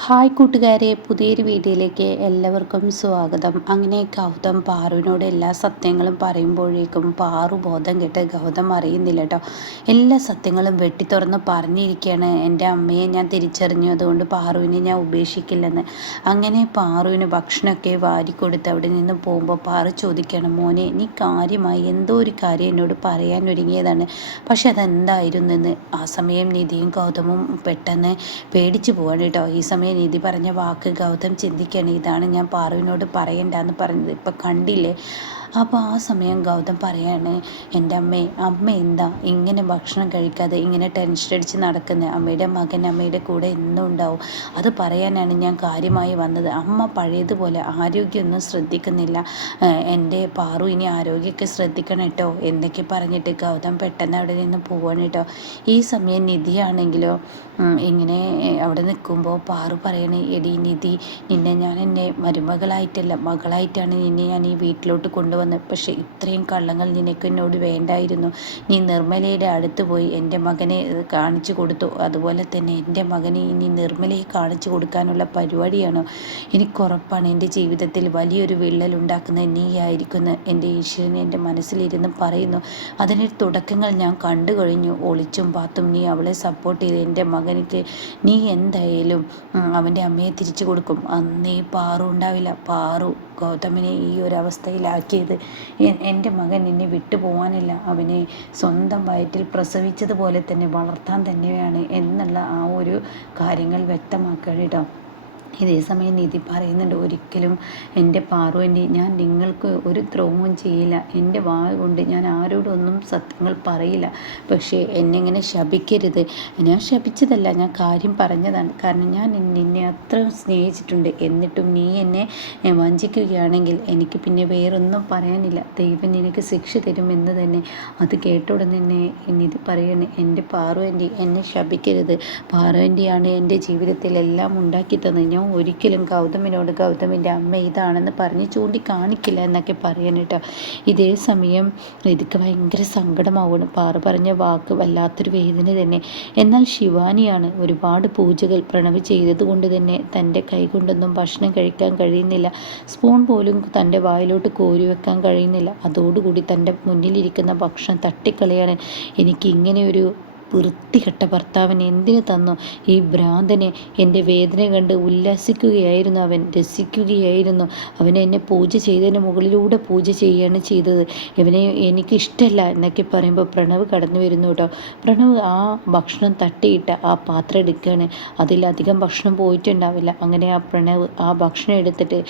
Hi കൂട്ടുകാരെ, പുതിയൊരു വീഡിയോയിലേക്ക് എല്ലാവർക്കും സ്വാഗതം. അങ്ങനെ ഗൗതം പാറുവിനോട് എല്ലാ സത്യങ്ങളും പറയുമ്പോഴേക്കും പാറു ബോധം കെട്ട് ഗൗതം അറിയുന്നില്ല കേട്ടോ. എല്ലാ സത്യങ്ങളും വെട്ടിത്തുറന്ന് പറഞ്ഞിരിക്കുകയാണ്. എൻ്റെ അമ്മയെ ഞാൻ തിരിച്ചറിഞ്ഞു, അതുകൊണ്ട് പാറുവിനെ ഞാൻ ഉപേക്ഷിക്കില്ലെന്ന്. അങ്ങനെ പാറുവിന് ഭക്ഷണമൊക്കെ വാരിക്കൊടുത്ത് അവിടെ നിന്ന് പോകുമ്പോൾ പാറു ചോദിക്കുകയാണ്, മോനെ നീ കാര്യമായി എന്തോ ഒരു കാര്യം എന്നോട് പറയാൻ ഒരുങ്ങിയതാണ്, പക്ഷെ അതെന്തായിരുന്നു എന്ന്. ആ സമയം നിധിയും ഗൗതമും പെട്ടെന്ന് പേടിച്ചു പോവാണ് കേട്ടോ. ഈ സമയം നിധി പറഞ്ഞ വാക്ക് ഗൗതം ചിന്തിക്കുകയാണ്, ഇതാണ് ഞാൻ പാറുവിനോട് പറയണ്ടെന്ന് പറഞ്ഞത്, ഇപ്പം കണ്ടില്ലേ. അപ്പോൾ ആ സമയം ഗൗതം പറയാണ്, എൻ്റെ അമ്മ എന്താ ഇങ്ങനെ ഭക്ഷണം കഴിക്കാതെ ഇങ്ങനെ ടെൻഷൻ അടിച്ച് നടക്കുന്നത്? അമ്മയുടെ മകൻ അമ്മയുടെ കൂടെ എന്നും ഉണ്ടാവും, അത് പറയാനാണ് ഞാൻ കാര്യമായി വന്നത്. അമ്മ പഴയതുപോലെ ആരോഗ്യമൊന്നും ശ്രദ്ധിക്കുന്നില്ല, എൻ്റെ പാറു ഇനി ആരോഗ്യമൊക്കെ ശ്രദ്ധിക്കണം കേട്ടോ എന്നൊക്കെ പറഞ്ഞിട്ട് ഗൗതം പെട്ടെന്ന് അവിടെ നിന്ന് പോവാണ് കേട്ടോ. ഈ സമയം നിധിയാണെങ്കിലോ ഇങ്ങനെ അവിടെ നിൽക്കുമ്പോൾ പാറു പറയണേ, എടി നിധി, നിന്നെ ഞാൻ എൻ്റെ മരുമകളായിട്ടല്ല മകളായിട്ടാണ് നിന്നെ ഞാൻ ഈ വീട്ടിലോട്ട് കൊണ്ടുവന്നത്. പക്ഷേ ഇത്രയും കള്ളങ്ങൾ നിനക്ക് എന്നോട് വേണ്ടായിരുന്നു. നീ നിർമ്മലയുടെ അടുത്ത് പോയി എൻ്റെ മകനെ കാണിച്ചു കൊടുത്തു, അതുപോലെ തന്നെ എൻ്റെ മകനെ ഇനി നിർമ്മലയെ കാണിച്ചു കൊടുക്കാനുള്ള പരിപാടിയാണോ? എനിക്കുറപ്പാണ് എൻ്റെ ജീവിതത്തിൽ വലിയൊരു വിള്ളൽ ഉണ്ടാക്കുന്നത് നീയായിരിക്കുമെന്ന് എൻ്റെ ഈശ്വരൻ എൻ്റെ മനസ്സിലിരുന്ന് പറയുന്നു. അതിന് തുടക്കങ്ങൾ ഞാൻ കണ്ടു കഴിഞ്ഞു. ഒളിച്ചും പാത്തും നീ അവളെ സപ്പോർട്ട് ചെയ്ത് എൻ്റെ മകനിക്ക് നീ എന്തായാലും അവൻ്റെ അമ്മയെ തിരിച്ചു കൊടുക്കും. അന്നേ പാറു ഉണ്ടാവില്ല. പാറു ഗൗതമിനെ ഈ ഒരു അവസ്ഥയിലാക്കിയത് എൻ്റെ മകൻ നിന്നെ വിട്ടു പോകാനില്ല, അവനെ സ്വന്തം വയറ്റിൽ പ്രസവിച്ചതുപോലെ തന്നെ വളർത്താൻ തന്നെയാണ് എന്നുള്ള ആ ഒരു കാര്യങ്ങൾ വ്യക്തമാക്കുക കേട്ടോ. ഇതേ സമയം നിധി പറയുന്നുണ്ട്, ഒരിക്കലും എൻ്റെ പാറുവിൻ്റെ ഞാൻ നിങ്ങൾക്ക് ഒരു ദ്രോഹവും ചെയ്യില്ല, എൻ്റെ വായ കൊണ്ട് ഞാൻ ആരോടൊന്നും സത്യങ്ങൾ പറയില്ല, പക്ഷേ എന്നെ ഇങ്ങനെ ശപിക്കരുത്. ഞാൻ ശപിച്ചതല്ല, ഞാൻ കാര്യം പറഞ്ഞതാണ്. കാരണം ഞാൻ നിന്നെ അത്ര സ്നേഹിച്ചിട്ടുണ്ട്, എന്നിട്ടും നീ എന്നെ വഞ്ചിക്കുകയാണെങ്കിൽ എനിക്ക് പിന്നെ വേറൊന്നും പറയാനില്ല. ദൈവം നിനക്ക് ശിക്ഷ തരുമെന്ന് തന്നെ. അത് കേട്ട ഉടനെ തന്നെ നിധി പറയണേ, എൻ്റെ പാറുവിൻ്റെ എന്നെ ശപിക്കരുത്, പാറുവിൻ്റെയാണ് എൻ്റെ ജീവിതത്തിൽ എല്ലാം ഉണ്ടാക്കി തന്നത്. ഞാൻ ഒരിക്കലും ഗൗതമിനോട് ഗൗതമിൻ്റെ അമ്മ ഇതാണെന്ന് പറഞ്ഞ് ചൂണ്ടിക്കാണിക്കില്ല എന്നൊക്കെ പറയാൻ കേട്ടോ. ഇതേ സമയം ഇതിക്ക് ഭയങ്കര സങ്കടമാവുകയാണ്. പാറു പറഞ്ഞ വാക്ക് വല്ലാത്തൊരു വേദന തന്നെ. എന്നാൽ ശിവാനിയാണ് ഒരുപാട് പൂജകൾ പ്രണവ് ചെയ്തത് കൊണ്ട് തന്നെ തൻ്റെ കൈ കൊണ്ടൊന്നും ഭക്ഷണം കഴിക്കാൻ കഴിയുന്നില്ല, സ്പൂൺ പോലും തൻ്റെ വായിലോട്ട് കോരി വെക്കാൻ കഴിയുന്നില്ല. അതോടുകൂടി തൻ്റെ മുന്നിലിരിക്കുന്ന ഭക്ഷണം തട്ടിക്കളയാണ്. എനിക്ക് ഇങ്ങനെ ഒരു വൃത്തികെട്ട ഭർത്താവിനെ എന്തിനു തന്നു? ഈ ഭ്രാന്തനെ എൻ്റെ വേദന കണ്ട് ഉല്ലസിക്കുകയായിരുന്നു അവൻ, രസിക്കുകയായിരുന്നു. അവൻ എന്നെ പൂജ ചെയ്തതിന് മുകളിലൂടെ പൂജ ചെയ്യുകയാണ് ചെയ്തത്. ഇവനെ എനിക്കിഷ്ടമല്ല എന്നൊക്കെ പറയുമ്പോൾ പ്രണവ് കടന്നു വരുന്നു കേട്ടോ. പ്രണവ് ആ ഭക്ഷണം തട്ടിയിട്ട ആ പാത്രം എടുക്കുകയാണ്. അതിലധികം ഭക്ഷണം പോയിട്ടുണ്ടാവില്ല. അങ്ങനെ ആ പ്രണവ് ആ ഭക്ഷണം എടുത്തിട്ട്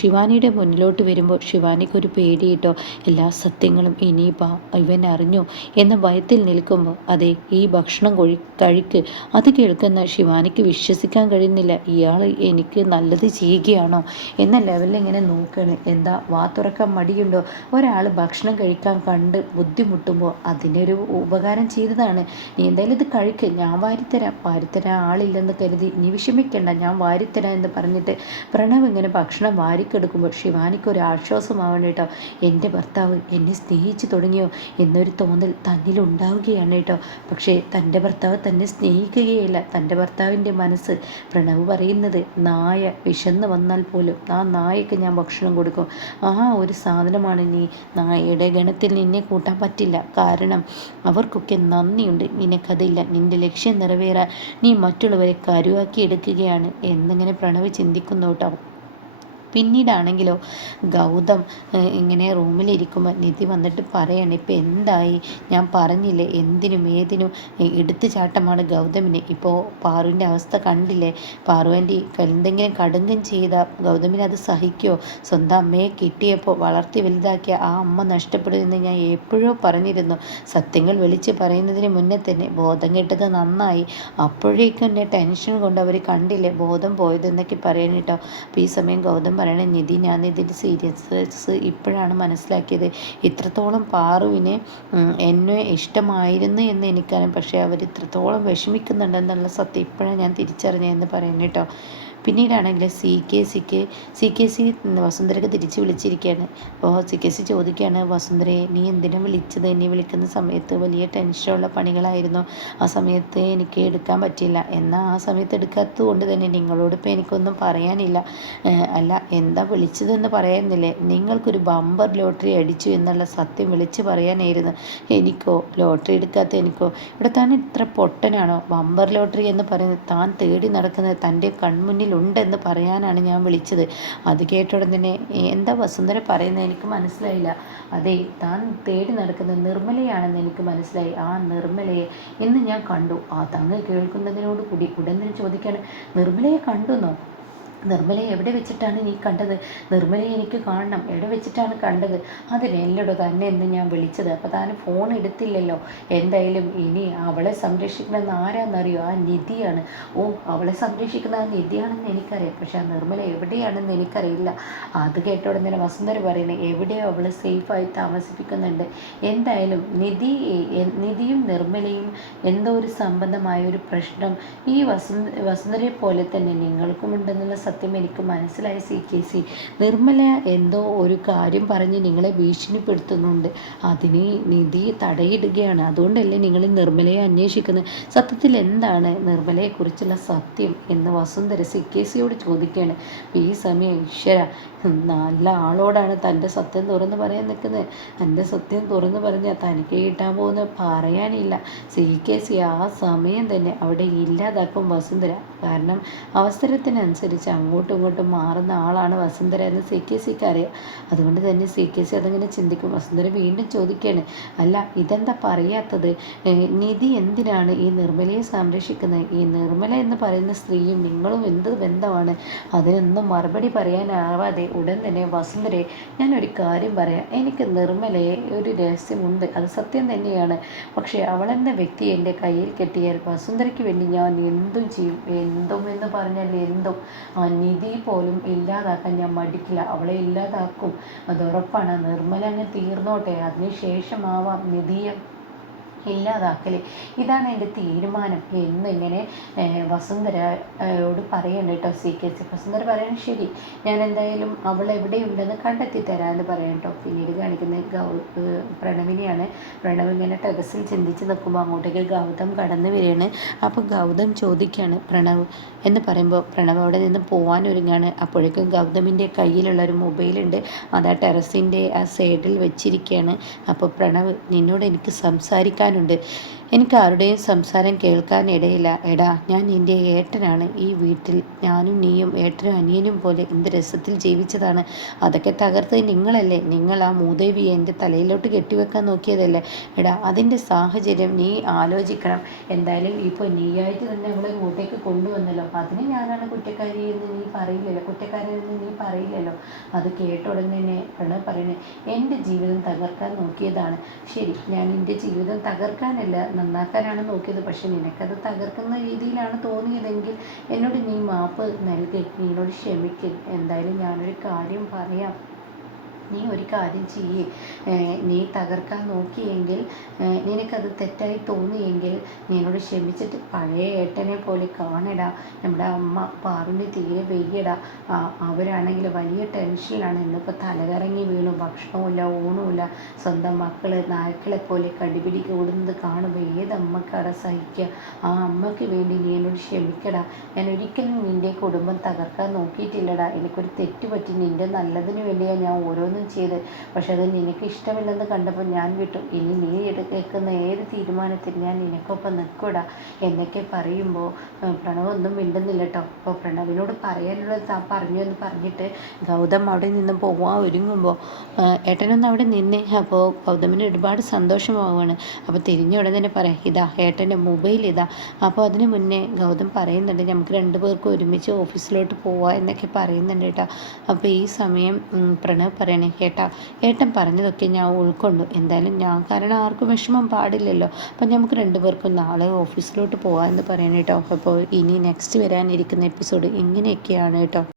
ശിവാനിയുടെ മുന്നിലോട്ട് വരുമ്പോൾ ശിവാനിക്കൊരു പേടി കേട്ടോ. എല്ലാ സത്യങ്ങളും ഇനിയിപ്പോൾ ഇവൻ അറിഞ്ഞു എന്ന ഭയത്തിൽ നിൽക്കുമ്പോൾ അതെ ഈ ഭക്ഷണം കഴിക്ക്. അത് കേൾക്കുന്ന ശിവാനിക്ക് വിശ്വസിക്കാൻ കഴിയുന്നില്ല. ഇയാൾ എനിക്ക് നല്ലത് ചെയ്യുകയാണോ എന്ന ലെവലിൽ ഇങ്ങനെ നോക്കുകയാണ്. എന്താ വാ തുറക്കാൻ മടിയുണ്ടോ? ഒരാൾ ഭക്ഷണം കഴിക്കാൻ കണ്ട് ബുദ്ധിമുട്ടുമ്പോൾ അതിനൊരു ഉപകാരം ചെയ്തതാണ്. നീ എന്തായാലും ഇത് കഴിക്ക്, ഞാൻ വാരിത്തരാൻ ആളില്ലെന്ന് കരുതി നീ വിഷമിക്കണ്ട, ഞാൻ വാരിത്തരാം എന്ന് പറഞ്ഞിട്ട് പ്രണവ് ഇങ്ങനെ ഭക്ഷണം വാരിക്കെടുക്കുമ്പോൾ ശിവാനിക്ക് ഒരു ആശ്വാസമാവണം കേട്ടോ. എൻ്റെ ഭർത്താവ് എന്നെ സ്നേഹിച്ചു തുടങ്ങിയോ എന്നൊരു തോന്നൽ തന്നിലുണ്ടാവുകയാണ് കേട്ടോ. പക്ഷേ തൻ്റെ ഭർത്താവ് തന്നെ സ്നേഹിക്കുകയില്ല. തൻ്റെ ഭർത്താവിൻ്റെ മനസ്സ് പ്രണവ് പറയുന്നത്, നായ വിശന്ന് വന്നാൽ പോലും ആ നായക്ക് ഞാൻ ഭക്ഷണം കൊടുക്കും. ആ ഒരു സാധനമാണ് നീ. നായയുടെ ഗണത്തിൽ നിന്നെ കൂട്ടാൻ പറ്റില്ല, കാരണം അവർക്കൊക്കെ നന്ദിയുണ്ട്, നിനക്കതില്ല. നിൻ്റെ ലക്ഷ്യം നിറവേറാൻ നീ മറ്റുള്ളവരെ കരുവാക്കി എടുക്കുകയാണ് എന്നിങ്ങനെ പ്രണവ് ചിന്തിക്കുന്നു കേട്ടോ. പിന്നീടാണെങ്കിലോ ഗൗതം ഇങ്ങനെ റൂമിലിരിക്കുമ്പോൾ നിധി വന്നിട്ട് പറയാണ്, ഇപ്പം എന്തായി? ഞാൻ പറഞ്ഞില്ലേ എന്തിനും ഏതിനും എടുത്തു ചാട്ടമാണ് ഗൗതമിന്. ഇപ്പോൾ പാറുവിൻ്റെ അവസ്ഥ കണ്ടില്ലേ? പാറുവിൻ്റെ എന്തെങ്കിലും കടുങ്കം ചെയ്താൽ ഗൗതമിന് അത് സഹിക്കുമോ? സ്വന്തം അമ്മയെ കിട്ടിയപ്പോൾ വളർത്തി വലുതാക്കിയ ആ അമ്മ നഷ്ടപ്പെടുമെന്ന് ഞാൻ എപ്പോഴോ പറഞ്ഞിരുന്നു. സത്യങ്ങൾ വിളിച്ച് പറയുന്നതിന് മുന്നേ തന്നെ ബോധം കെട്ടത് നന്നായി. അപ്പോഴേക്കും എൻ്റെ ടെൻഷൻ കൊണ്ട് അവർ കണ്ടില്ലേ ബോധം പോയതെന്നൊക്കെ പറയാൻ കേട്ടോ. അപ്പോൾ ഈ സമയം ഗൗതം പറയണ, നിധി ഞാൻ ഇതിൻ്റെ സീരിയസ്നെസ് ഇപ്പോഴാണ് മനസ്സിലാക്കിയത്. ഇത്രത്തോളം പാറുവിന് എന്നെ ഇഷ്ടമായിരുന്നു എന്ന് എനിക്കറിയാം, പക്ഷേ അവർ ഇത്രത്തോളം വിഷമിക്കുന്നുണ്ടെന്നുള്ള സത്യം ഇപ്പോഴാണ് ഞാൻ തിരിച്ചറിഞ്ഞതെന്ന് പറയുന്നു കേട്ടോ. പിന്നീടാണെങ്കിൽ സി കെ സി വസുന്ധരക്ക് തിരിച്ച് വിളിച്ചിരിക്കുകയാണ്. അപ്പോൾ സി ചോദിക്കുകയാണ്, വസുന്ധരയെ നീ എന്തിനാ വിളിച്ചത്? എന്നെ വിളിക്കുന്ന സമയത്ത് വലിയ ടെൻഷനുള്ള പണികളായിരുന്നു, ആ സമയത്ത് എനിക്ക് എടുക്കാൻ പറ്റില്ല. എന്നാൽ ആ സമയത്ത് എടുക്കാത്തത് കൊണ്ട് തന്നെ നിങ്ങളോട് ഇപ്പോൾ എനിക്കൊന്നും പറയാനില്ല. അല്ല, എന്താ വിളിച്ചതെന്ന് പറയുന്നില്ലേ? നിങ്ങൾക്കൊരു ബമ്പർ ലോട്ടറി അടിച്ചു എന്നുള്ള സത്യം വിളിച്ച് പറയാനായിരുന്നു. എനിക്കോ ലോട്ടറി എടുക്കാത്ത എനിക്കോ? ഇവിടെ താൻ ഇത്ര പൊട്ടനാണോ? ബമ്പർ ലോട്ടറി എന്ന് പറയുന്നത് താൻ തേടി നടക്കുന്നത് തൻ്റെ കൺമുന്നിലുണ്ടെന്ന് പറയാനാണ് ഞാൻ വിളിച്ചത്. അത് കേട്ട ഉടൻ തന്നെ എന്താ വസുന്ധര പറയുന്നത് എനിക്ക് മനസ്സിലായില്ല. അതെ, താൻ തേടി നടക്കുന്നത് നിർമ്മലയാണെന്ന് എനിക്ക് മനസ്സിലായി. ആ നിർമ്മലയെ ഇന്ന് ഞാൻ കണ്ടു. ആ തങ്ങൾ കേൾക്കുന്നതിനോട് കൂടി ഉടൻ തന്നെ ചോദിക്കുകയാണ്, നിർമ്മലയെ കണ്ടുന്നോ? നിർമ്മലയെ എവിടെ വെച്ചിട്ടാണ് നീ കണ്ടത്? നിർമ്മലയെ എനിക്ക് കാണണം, എവിടെ വെച്ചിട്ടാണ് കണ്ടത്? അതിനെല്ലടോ തന്നെ എന്ന് ഞാൻ വിളിച്ചത്. അപ്പോൾ താൻ ഫോൺ എടുത്തില്ലല്ലോ. എന്തായാലും ഇനി അവളെ സംരക്ഷിക്കണമെന്ന് ആരാന്നറിയോ? ആ നിധിയാണ്. ഓ, അവളെ സംരക്ഷിക്കുന്ന ആ നിധിയാണെന്ന് എനിക്കറിയാം, പക്ഷെ ആ നിർമ്മല എവിടെയാണെന്ന് എനിക്കറിയില്ല. അത് കേട്ട ഉടനെ വസുന്ധര പറയുന്നത്, എവിടെയോ അവൾ സേഫായി താമസിപ്പിക്കുന്നുണ്ട്. എന്തായാലും നിധിയും നിർമ്മലയും എന്തോ ഒരു സംബന്ധമായ ഒരു പ്രശ്നം ഈ വസുന്ധരയെ പോലെ തന്നെ നിങ്ങൾക്കുമുണ്ടെന്നുള്ള സത്യം എനിക്ക് മനസ്സിലായ സി. നിർമ്മല എന്തോ ഒരു കാര്യം പറഞ്ഞ് നിങ്ങളെ ഭീഷണിപ്പെടുത്തുന്നുണ്ട്. അതിന് നിധി തടയിടുകയാണ്. അതുകൊണ്ടല്ലേ നിങ്ങൾ നിർമ്മലയെ അന്വേഷിക്കുന്നത്? സത്യത്തിൽ എന്താണ് നിർമ്മലയെക്കുറിച്ചുള്ള സത്യം എന്ന് വസുന്ധര സിയോട് ചോദിക്കുകയാണ്. ഈ സമയം ഈശ്വര, നല്ല ആളോടാണ് തൻ്റെ സത്യം തുറന്ന് പറയാൻ നിൽക്കുന്നത്. എൻ്റെ സത്യം തുറന്ന് പറഞ്ഞാൽ തനിക്ക് കിട്ടാൻ പോകുന്ന പറയാനില്ല. സി ആ സമയം തന്നെ അവിടെ ഇല്ലാതാക്കും വസുന്ധര. കാരണം അവസരത്തിനനുസരിച്ച് അങ്ങോട്ടും ഇങ്ങോട്ടും മാറുന്ന ആളാണ് വസുന്ധര എന്ന് സിക്ക് അറിയാം. അതുകൊണ്ട് തന്നെ സി അതങ്ങനെ ചിന്തിക്കും. വസുന്ധര വീണ്ടും ചോദിക്കുകയാണ്, അല്ല ഇതെന്താ പറയാത്തത്? നിധി എന്തിനാണ് ഈ നിർമ്മലയെ സംരക്ഷിക്കുന്നത്? ഈ നിർമ്മല എന്ന് പറയുന്ന സ്ത്രീയും നിങ്ങളും എന്ത് ബന്ധമാണ്? അതിനൊന്നും മറുപടി പറയാനാവാതെ ഉടൻ തന്നെ വസുന്ധരയെ, ഞാനൊരു കാര്യം പറയാം. എനിക്ക് നിർമ്മലയെ ഒരു രഹസ്യമുണ്ട്, അത് സത്യം തന്നെയാണ്. പക്ഷേ അവളെന്ന വ്യക്തി എൻ്റെ കയ്യിൽ കെട്ടിയാൽ വസുന്ധരയ്ക്ക് വേണ്ടി ഞാൻ എന്തും ചെയ്യും. എന്തും എന്ന് പറഞ്ഞാൽ എന്തും. ആ നിധി പോലും ഇല്ലാതാക്കാൻ ഞാൻ മടിക്കില്ല. അവളെ ഇല്ലാതാക്കും, അത് ഉറപ്പാണ്. നിർമ്മല അങ്ങ് തീർന്നോട്ടെ, അതിനുശേഷമാവാം നിധിയെ ഇല്ലാതാക്കൽ. ഇതാണ് എൻ്റെ തീരുമാനം എന്നിങ്ങനെ വസുന്ധരയോട് പറയണ്ട കേട്ടോ വസുന്ധര പറയണം, ശരി, ഞാൻ എന്തായാലും അവൾ എവിടെയുണ്ടെന്ന് കണ്ടെത്തി തരാമെന്ന് പറയാം കേട്ടോ. പിന്നീട് കാണിക്കുന്നത് പ്രണവിനെയാണ്. പ്രണവ് ഇങ്ങനെ ടെറസിൽ ചിന്തിച്ച് നിൽക്കുമ്പോൾ അങ്ങോട്ടേക്ക് ഗൗതം കടന്നു വരികയാണ്. അപ്പോൾ ഗൗതം ചോദിക്കുകയാണ് പ്രണവ് എന്ന് പറയുമ്പോൾ പ്രണവ് അവിടെ നിന്ന് പോകാൻ ഒരുങ്ങാണ്. അപ്പോഴേക്കും ഗൗതമിൻ്റെ കയ്യിലുള്ള ഒരു മൊബൈലുണ്ട്, അത് ആ ടെറസിൻ്റെ ആ സൈഡിൽ വെച്ചിരിക്കുകയാണ്. അപ്പോൾ പ്രണവ്, നിന്നോട് എനിക്ക് സംസാരിക്കാൻ ഉണ്ട്. എനിക്ക് ആരുടെയും സംസാരം കേൾക്കാനിടയില്ല. എടാ, ഞാൻ നിൻ്റെ ഏട്ടനാണ്. ഈ വീട്ടിൽ ഞാനും നീയും ഏട്ടനും അനിയനും പോലെ എന്ത് രസത്തിൽ ജീവിച്ചതാണ്. അതൊക്കെ തകർത്ത് നിങ്ങളല്ലേ. നിങ്ങൾ ആ മൂദേവിയെ എൻ്റെ തലയിലോട്ട് കെട്ടിവെക്കാൻ നോക്കിയതല്ലേ. എടാ, അതിൻ്റെ സാഹചര്യം നീ ആലോചിക്കണം. എന്തായാലും ഇപ്പോൾ നീയായിട്ട് തന്നെ അവളെ ഇങ്ങോട്ടേക്ക് കൊണ്ടുവന്നല്ലോ, അതിന് ഞാനാണ് കുറ്റക്കാരി എന്ന് നീ പറയില്ലല്ലോ, കുറ്റക്കാരൻ എന്ന് നീ പറയില്ലല്ലോ. അത് കേട്ട ഉടനെ തന്നെ പ്രണവ് പറയുന്നത്, എൻ്റെ ജീവിതം തകർക്കാൻ നോക്കിയതാണ്. ശരി, ഞാൻ എൻ്റെ ജീവിതം തകർക്കാനല്ല നന്നാക്കാനാണ് നോക്കിയത്. പക്ഷെ നിനക്കത് തകർക്കുന്ന രീതിയിലാണ് തോന്നിയതെങ്കിൽ എന്നോട് നീ മാപ്പ് നൽകി, നീനോട് ക്ഷമിക്ക്. എന്തായാലും ഞാനൊരു കാര്യം പറയാം, നീ ഒരു കാര്യം ചെയ്യേ. നീ തകർക്കാൻ നോക്കിയെങ്കിൽ, നിനക്കത് തെറ്റായി തോന്നിയെങ്കിൽ നീനോട് ക്ഷമിച്ചിട്ട് പഴയ ഏട്ടനെ പോലെ കാണടാ. നമ്മുടെ അമ്മ പാറുവിന് തീരെ വെയ്യടാ. അവരാണെങ്കിൽ വലിയ ടെൻഷനിലാണ്. ഇന്നിപ്പോൾ തലകറങ്ങി വീണു, ഭക്ഷണവുമില്ല ഊണുമില്ല. സ്വന്തം മക്കൾ നായ്ക്കളെ പോലെ കടിപിടി കൂടുന്നത് കാണുമ്പോൾ ഏതമ്മക്കാടെ സഹിക്കുക? ആ അമ്മയ്ക്ക് വേണ്ടി നീ എന്നോട് ക്ഷമിക്കടാ. ഞാൻ ഒരിക്കലും നിൻ്റെ കുടുംബം തകർക്കാൻ നോക്കിയിട്ടില്ലടാ. എനിക്കൊരു തെറ്റ് പറ്റി, നിൻ്റെ നല്ലതിന് വേണ്ടിയാണ് ഞാൻ ഓരോന്നും ചെയ്ത്. പക്ഷെ അത് നിനക്ക് ഇഷ്ടമില്ലെന്ന് കണ്ടപ്പോൾ ഞാൻ വിട്ടു. ഇനി നീ എടുക്കുന്ന ഏത് തീരുമാനത്തിൽ ഞാൻ നിനക്കൊപ്പം നിൽക്കൂടാ എന്നൊക്കെ പറയുമ്പോൾ പ്രണവ് ഒന്നും മിണ്ടുന്നില്ല കേട്ടോ. അപ്പോൾ പ്രണവിനോട് പറയാനുള്ളത് താൻ പറഞ്ഞു എന്ന് പറഞ്ഞിട്ട് ഗൗതം അവിടെ നിന്ന് പോവാൻ ഒരുങ്ങുമ്പോൾ ഏട്ടനൊന്നും അവിടെ നിന്നേ. അപ്പോൾ ഗൗതമിന് ഒരുപാട് സന്തോഷമാവുകയാണ്. അപ്പോൾ തിരിഞ്ഞ ഉടനെ തന്നെ പറയാം, ഇതാ ഏട്ടൻ്റെ മൊബൈൽ ഇതാ. അപ്പോൾ അതിന് മുന്നേ ഗൗതം പറയുന്നുണ്ട്, നമുക്ക് രണ്ടുപേർക്കും ഒരുമിച്ച് ഓഫീസിലോട്ട് പോവാം എന്നൊക്കെ പറയുന്നുണ്ട് കേട്ടോ. അപ്പോൾ ഈ സമയം പ്രണവ് പറയണേ, ഏട്ടൻ പറഞ്ഞതൊക്കെ ഞാൻ ഉൾക്കൊണ്ടു. എന്തായാലും ഞാൻ കാരണം ആർക്കും വിഷമം പാടില്ലല്ലോ. അപ്പം നമുക്ക് രണ്ടുപേർക്കും നാളെ ഓഫീസിലോട്ട് പോകാമെന്ന് പറയണം കേട്ടോ. അപ്പോൾ ഇനി നെക്സ്റ്റ് വരാനിരിക്കുന്ന എപ്പിസോഡ് ഇങ്ങനെയൊക്കെയാണ് കേട്ടോ.